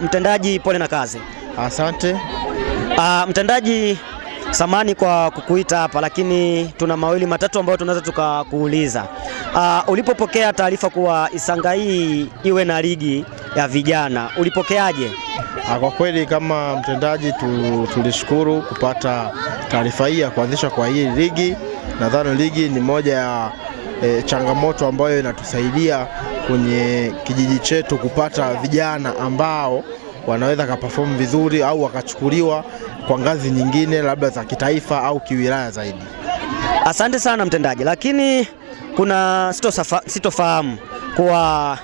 Mtendaji, pole na kazi. Asante. Mtendaji, samani kwa kukuita hapa, lakini tuna mawili matatu ambayo tunaweza tukakuuliza. Ulipopokea taarifa kuwa Isanga hii iwe na ligi ya vijana, ulipokeaje? Kwa kweli kama mtendaji tulishukuru kupata taarifa hii ya kuanzishwa kwa hii ligi. Nadhani ligi ni moja ya changamoto ambayo inatusaidia kwenye kijiji chetu kupata vijana ambao wanaweza kaperform vizuri au wakachukuliwa kwa ngazi nyingine labda za kitaifa au kiwilaya zaidi. Asante sana mtendaji, lakini kuna sitofahamu kwa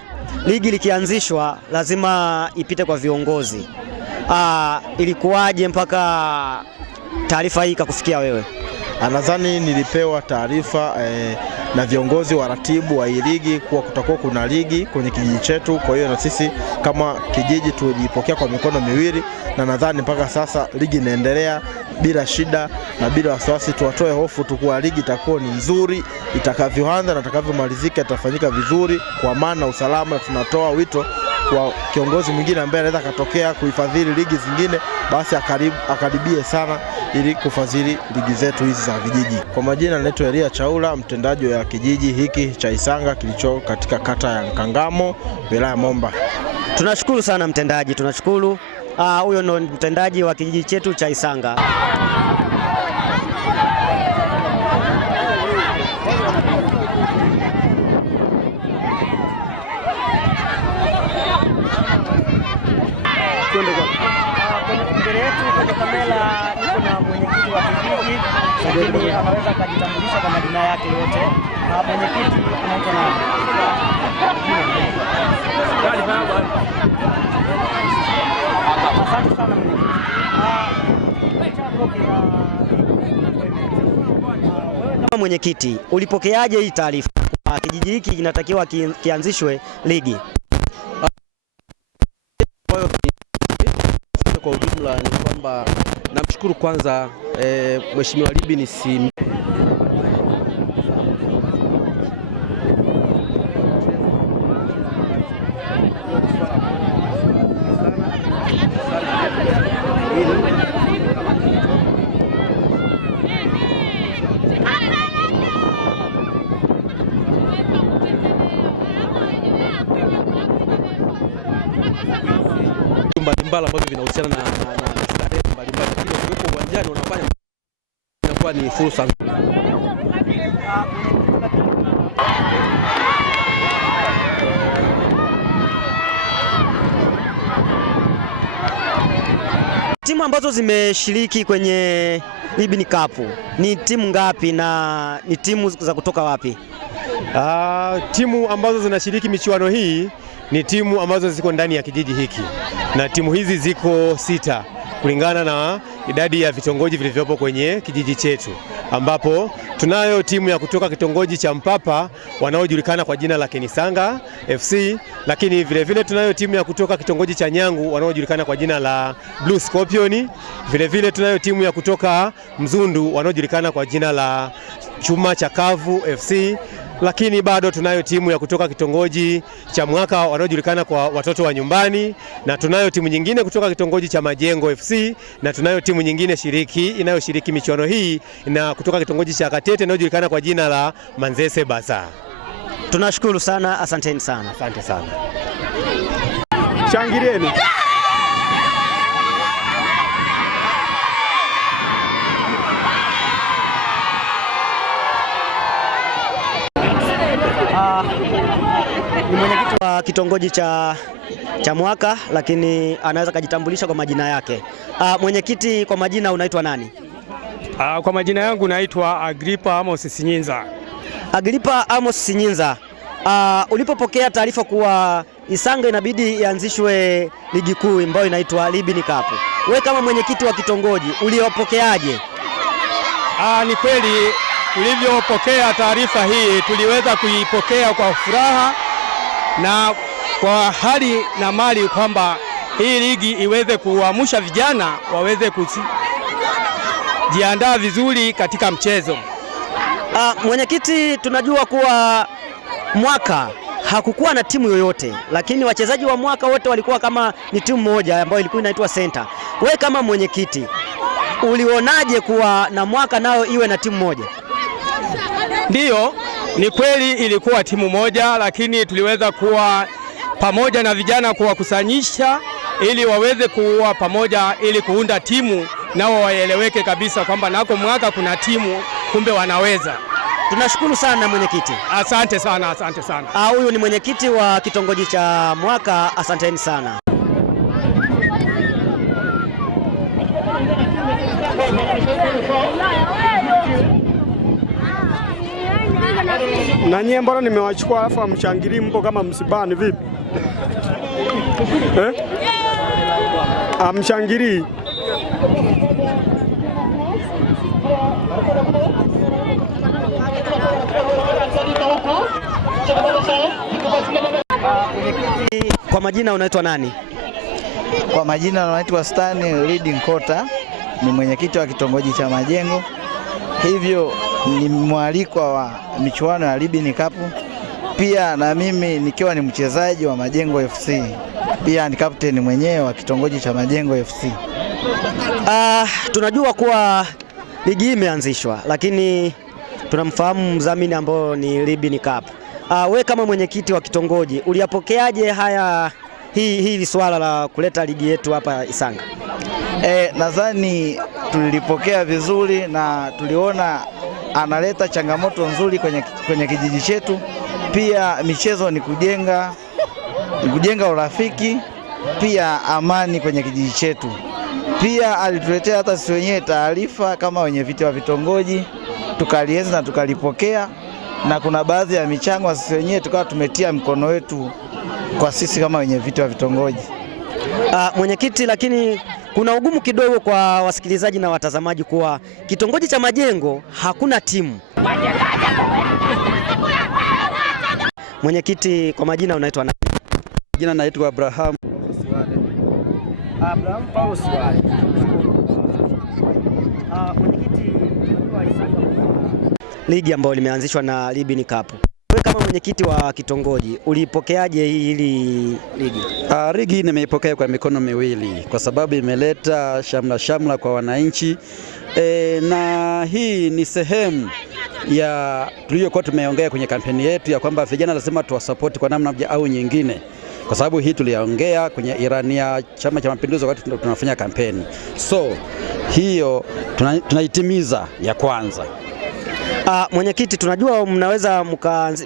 ligi likianzishwa lazima ipite kwa viongozi. Ilikuwaje mpaka taarifa hii ikakufikia wewe? Nadhani nilipewa taarifa na viongozi wa ratibu wa hii ligi kuwa kutakuwa kuna ligi kwenye kijiji chetu. Kwa hiyo na sisi kama kijiji tulipokea kwa mikono miwili, na nadhani mpaka sasa ligi inaendelea bila shida na bila wasiwasi. Tuwatoe hofu tu kuwa ligi itakuwa ni nzuri, itakavyoanza na itakavyomalizika itafanyika vizuri kwa maana usalama. Tunatoa wito kwa kiongozi mwingine ambaye anaweza katokea kuifadhili ligi zingine, basi akaribie sana ili kufadhili ligi zetu hizi za vijiji. Kwa majina naitwa Elia Chaula, mtendaji wa kijiji hiki cha Isanga kilicho katika kata ya Nkangamo, wilaya Momba. Tunashukuru sana mtendaji, tunashukuru. Huyo ndo mtendaji wa kijiji chetu cha Isanga. Mbele yetu kwenye kamera niko na mwenyekiti wa kijiji, lakini anaweza kujitambulisha kwa majina yake yote. Mwenyekiti anaitwa nani? Asante sana mwenyekiti. Kama mwenyekiti, ulipokeaje hii taarifa kijiji hiki kinatakiwa kianzishwe ligi? Kwa ujumla ni kwamba namshukuru kwanza Mheshimiwa Libi Nisi mbalimbali ambazo vinahusiana na starehe mbalimbali, lakini ukiwepo uwanjani unafanya inakuwa ni fursa. Timu ambazo zimeshiriki kwenye Ibn Cup ni timu ngapi na ni timu za kutoka wapi? Timu ambazo zinashiriki michuano hii ni timu ambazo ziko ndani ya kijiji hiki, na timu hizi ziko 6 kulingana na idadi ya vitongoji vilivyopo kwenye kijiji chetu, ambapo tunayo timu ya kutoka kitongoji cha Mpapa wanaojulikana kwa jina la Kenisanga FC, lakini vile tunayo timu ya kutoka kitongoji cha Nyangu wanaojulikana kwa jina la Blue Scorpion. Vile tunayo timu ya kutoka Mzundu wanaojulikana kwa jina la Chuma cha Kavu FC, lakini bado tunayo timu ya kutoka kitongoji cha Mwaka wanaojulikana kwa watoto wa nyumbani, na tunayo timu nyingine kutoka kitongoji cha Majengo FC, na tunayo timu nyingine inayoshiriki michuano hii na kutoka kitongoji cha Katete inayojulikana kwa jina la Manzese Basa. Tunashukuru sana, asanteni sana. Asante sana. Shangilieni. Ni mwenyekiti wa kitongoji cha Mwaka, lakini anaweza kujitambulisha kwa majina yake. Mwenyekiti, kwa majina unaitwa nani? Kwa majina yangu naitwa Agripa Amos Sinyinza. Agripa Amos Sinyinza, ulipopokea taarifa kuwa Isanga inabidi ianzishwe ligi kuu ambayo inaitwa Ibn Cup, wewe kama mwenyekiti wa kitongoji uliopokeaje? Ni kweli tulivyopokea taarifa hii tuliweza kuipokea kwa furaha na kwa hali na mali, kwamba hii ligi iweze kuamsha vijana waweze kujiandaa vizuri katika mchezo. Mwenyekiti, tunajua kuwa Mwaka hakukuwa na timu yoyote, lakini wachezaji wa mwaka wote walikuwa kama ni timu moja ambayo ilikuwa inaitwa Center. Wewe kama mwenyekiti ulionaje kuwa na mwaka nayo iwe na timu moja? Ndiyo, ni kweli ilikuwa timu moja, lakini tuliweza kuwa pamoja na vijana kuwakusanyisha ili waweze kuwa pamoja ili kuunda timu, nao waeleweke kabisa kwamba nako mwaka kuna timu, kumbe wanaweza. Tunashukuru sana mwenyekiti. Asante sana, asante sana. Huyu ni mwenyekiti wa kitongoji cha Mwaka, asanteni sana. Na nyie mbona nimewachukua alafu amshangilii, mpo kama msibani vipi? Amshangilii. Kwa majina unaitwa nani? Kwa majina naitwa Stanley Leading Kota, ni mwenyekiti wa kitongoji cha Majengo. Hivyo ni mwalikwa wa michuano ya Libini Cup, pia na mimi nikiwa ni mchezaji wa Majengo FC, pia ni captain mwenyewe wa kitongoji cha Majengo FC. Tunajua kuwa ligi hii imeanzishwa, lakini tunamfahamu mdhamini ambao ni Libini Cup. We kama mwenyekiti wa kitongoji uliyapokeaje hili swala la kuleta ligi yetu hapa Isanga? Nadhani tulipokea vizuri na tuliona analeta changamoto nzuri kwenye kijiji chetu. Pia michezo ni kujenga urafiki, pia amani kwenye kijiji chetu. Pia alituletea hata sisi wenyewe taarifa kama wenye viti wa vitongoji, tukalienzi na tukalipokea, na kuna baadhi ya michango sisi wenyewe tukawa tumetia mkono wetu kwa sisi kama wenye viti wa vitongoji. Mwenyekiti, lakini kuna ugumu kidogo kwa wasikilizaji na watazamaji kuwa kitongoji cha Majengo hakuna timu. Mwenyekiti, kwa majina unaitwa nani? Jina naitwa Abraham Paulo Siwale. Mwenyekiti wa Isanga, ligi ambayo limeanzishwa na Libini Cup. Wewe kama mwenyekiti wa kitongoji ulipokeaje hili ligi? Ligi nimeipokea kwa mikono miwili kwa sababu imeleta shamla kwa wananchi, na hii ni sehemu ya tuliyokuwa tumeongea kwenye kampeni yetu ya kwamba vijana lazima tuwasapoti kwa namna moja au nyingine, kwa sababu hii tuliongea kwenye irani ya Chama cha Mapinduzi wakati tunafanya kampeni. So hiyo tunaitimiza ya kwanza. Mwenyekiti, tunajua mnaweza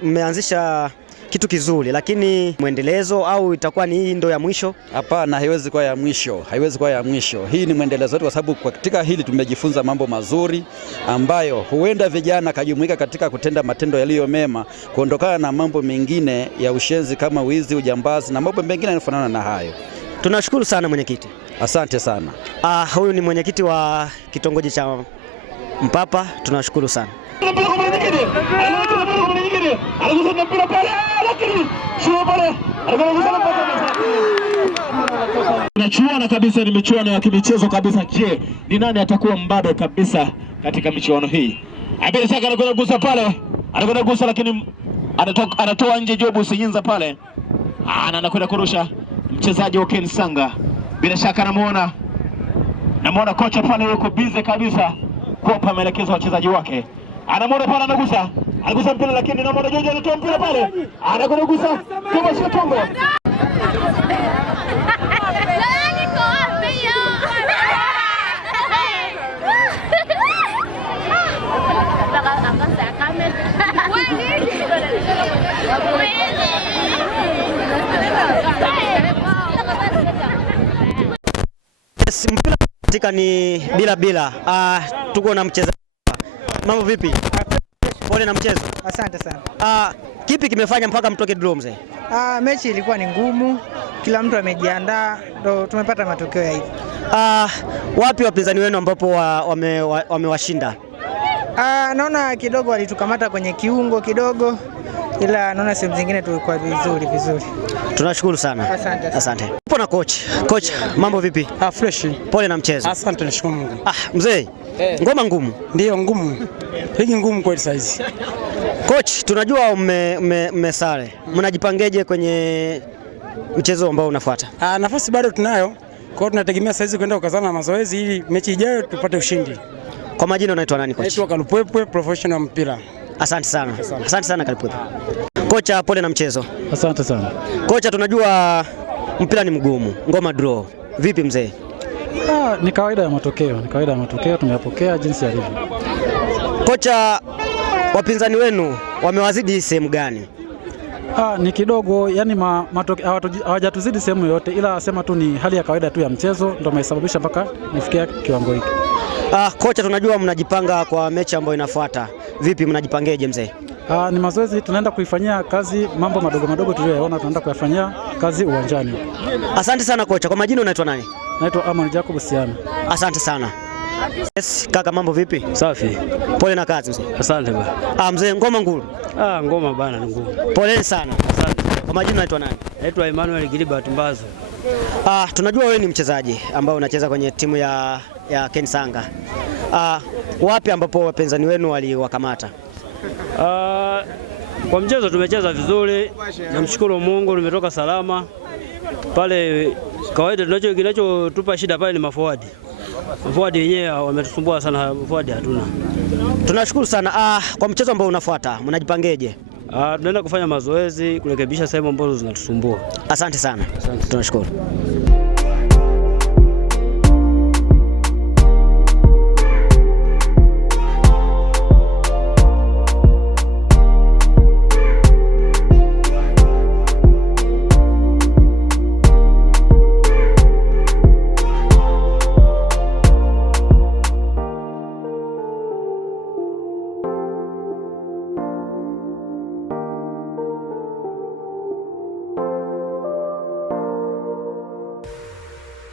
mmeanzisha kitu kizuri, lakini mwendelezo au itakuwa ni hii ndo ya mwisho? Hapana, haiwezi kuwa ya mwisho, haiwezi kuwa ya mwisho. Hii ni mwendelezo wetu, kwa sababu katika hili tumejifunza mambo mazuri ambayo huenda vijana kajumuika katika kutenda matendo yaliyo mema, kuondokana na mambo mengine ya ushenzi kama wizi, ujambazi na mambo mengine yanayofanana na hayo. Tunashukuru sana mwenyekiti. Asante sana. Huyu ni mwenyekiti wa kitongoji cha Mpapa, tunashukuru sana. Tunachuana kabisa, ni michuano ya kimichezo kabisa. Je, ni nani atakuwa mbabe kabisa katika michuano hii? Bila shaka anakwenda kugusa pale, anakwenda kugusa lakini anatoa nje Jobu Sinyinza pale. Anakwenda kurusha mchezaji wa Ken Sanga. Bila shaka namuona kocha pale yuko busy kabisa kuwapa maelekezo wachezaji wake. Anamuona pale anagusa mpira lakini namuona Jojo anatoa mpira pale. Anakwenda kugusa Thomas Katongo. Mpira katika ni bila. Tuko na mchezaji. Mambo vipi? Pole na mchezo. Asante sana. Kipi kimefanya mpaka mtoke draw mzee? Mechi ilikuwa ni ngumu, kila mtu amejiandaa, ndo tumepata matokeo ya hivi. Wapi wapinzani wenu ambapo wamewashinda? Naona kidogo walitukamata kwenye kiungo kidogo, ila naona sehemu zingine tulikuwa vizuri. Tunashukuru sana. Asante. Upo na coach. Coach, mambo vipi? Fresh. Pole na mchezo. Asante, nashukuru Mungu. Mzee, ngoma ngumu. Ndio ngumu. Ligi ngumu kweli saizi. Coach, tunajua mmesare. Mnajipangeje kwenye mchezo ambao unafuata? Nafasi bado tunayo. Kwa hiyo tunategemea saizi kwenda kukazana na mazoezi ili mechi ijayo tupate ushindi. Kwa majina unaitwa nani coach? Naitwa Kalupwepwe, professional mpira. Asante sana. Asante sana Kalupwepwe. Kocha, pole na mchezo. Asante sana. Kocha, tunajua mpira ni mgumu. Ngoma draw. Vipi mzee? Ni kawaida ya matokeo, tumeyapokea jinsi yalivyo. Kocha, wapinzani wenu wamewazidi sehemu gani? Ni kidogo, yani hawajatuzidi sehemu yoyote, ila sema tu ni hali ya kawaida tu ya mchezo ndio imesababisha mpaka nifikia kiwango hiki. Kocha, tunajua mnajipanga kwa mechi ambayo inafuata. Vipi, mnajipangeje mzee? Ni mazoezi, tunaenda kuifanyia kazi mambo madogo tuliyoyaona, tunaenda kuyafanyia kazi uwanjani. Asante sana kocha. Kwa majina unaitwa nani? Naitwa Amani Jacob Siana. Asante sana. Yes, kaka, mambo vipi? Safi. Pole na kazi mzee. Asante bana. Mzee, ngoma nguru. Ngoma bana ni ngumu. Pole sana. Asante. Kwa majina unaitwa nani? Naitwa Emmanuel Gilbert Mbazo. Tunajua wewe ni mchezaji ambao unacheza kwenye timu ya Ken Sanga. Wapi ambapo wapinzani wenu waliwakamata? Kwa mchezo tumecheza vizuri. Namshukuru Mungu nimetoka salama. Pale kawaida kinachotupa shida pale ni maforward. Maforward wenyewe wametusumbua sana, maforward hatuna. Tunashukuru sana. Kwa mchezo ambao unafuata mnajipangeje? Tunaenda kufanya mazoezi kurekebisha sehemu ambazo zinatusumbua. Asante sana. Asante. Tunashukuru.